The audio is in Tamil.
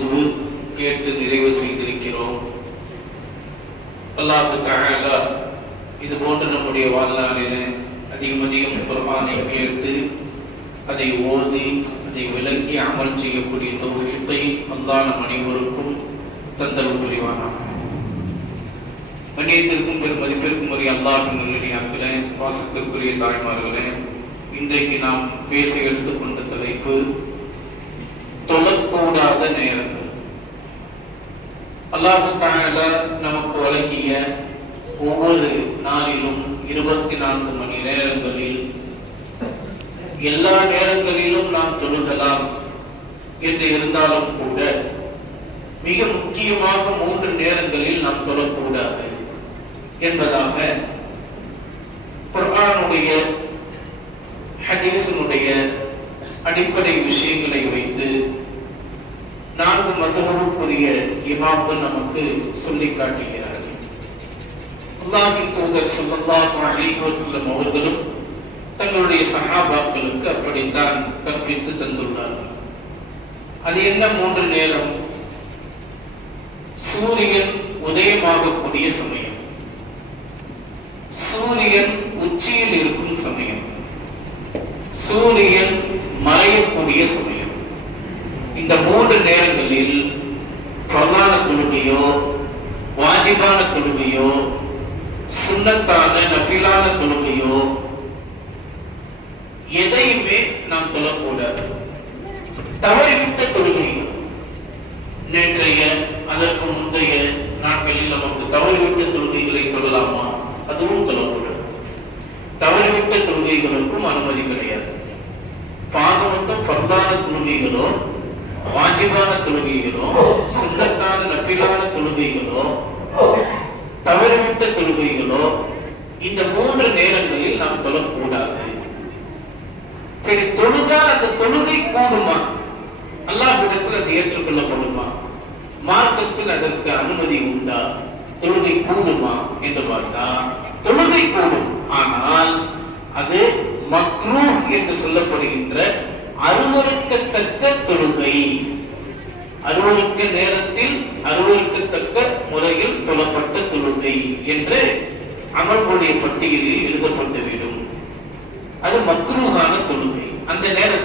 ஜுஸு கேட்டு நிறைவு செய்திருக்கிறோம். அல்லாஹ் தஆலா இது போன்று நம்முடைய வாழ்நாளில் அதிகம் குர்ஆனை கேட்டு அதை ஓதி அதை விளங்கி அமல் செய்யக்கூடிய தௌஃபீக்கை அல்லாஹ் நம் அனைவருக்கும் தந்தருள் புரிவானாக. கண்ணியத்திற்கும் பெரும் மதிப்பிற்கும் உரிய அல்லாஹ்வின் நல்லடியார்களே, பாசத்திற்குரிய தாய்மார்களே, இன்றைக்கு நாம் பேச எடுத்துக்கொண்ட தலைப்பு தொழக்கூடாத நேரங்கள். அல்லாஹ் தஆலா நமக்கு வழங்கிய ஒவ்வொரு நாளிலும் 24 மணி நேரங்களில் எல்லா நேரங்களிலும் நாம் தொழுகலாம் என்று இருந்தாலும் கூட மிக முக்கியமாக 3 நேரங்களில் நாம் தொழக்கூடாது என்பதாக குர்ஆனுடைய ஹதீஸினுடைய அடிப்படை விஷயங்களை வைத்து 4 மதுஹபுக்குரிய இமாம்கள் நமக்கு சொல்லி காட்டுகிறார்கள். அல்லாஹ்வின் தூதர் ஸல்லல்லாஹு அலைஹி வஸல்லம் அவர்களும் தங்களுடைய சஹாபாக்களுக்கு அப்படித்தான் கற்பித்து தந்துள்ளார்கள். அது என்ன 3 நேரம்? சூரியன் உதயமாகக்கூடிய சமயம், சூரியன் உச்சியில் இருக்கும் சமயம், சூரியன் மறையக்கூடிய சமயம். இந்த 3 நேரங்களில் ஃபர்லான தொழுகையோ வாஜிபான தொழுகையோ சுன்னத்தான நஃபிலான தொழுகையோ எதையுமே நாம் தொழக்கூடாது. தவறிவிட்ட தொழுகைகள், நேற்றைய அதற்கு முந்தைய நாட்களில் நமக்கு தவறிவிட்ட தொழுகைகளை தொழலாமா? அதுவும் தொழக்கூடாது. தவறிவிட்ட தொழுகைகளுக்கும் அனுமதி கிடையாது. பாகமட்டும் ஃபர்லான தொழுகைகளோ வாஜிபான தொழுகைகளோ சுன்னத்தான நஃபிலான தொழுகைகளோ தவறிவிட்ட தொழுகைகளோ இந்த 3 நேரங்களில் நாம் தொழக்கூடாது. சரி, தொழுதால் அந்த தொழுகை கூடுமா? அல்லாஹ்விடத்தில் அது ஏற்றுக்கொள்ளப்படுமா? மார்க்கத்தில் அதற்கு அனுமதி உண்டா? தொழுகை கூடுமா என்று பார்த்தா தொழுகை கூடும். ஆனால் அது மக்ரூஹ் என்று சொல்லப்படுகின்ற அருவருக்கத்தக்க தொழுகை, அருவருக்க நேரத்தில் அருவருக்கத்தக்க முறையில் தொழப்பட்ட தொழுகை என்று அமல்களுடைய பட்டியலில் எழுதப்பட்டுவிடும். அது மக்ரூஹான தொழுகை. அந்த நேரத்தில்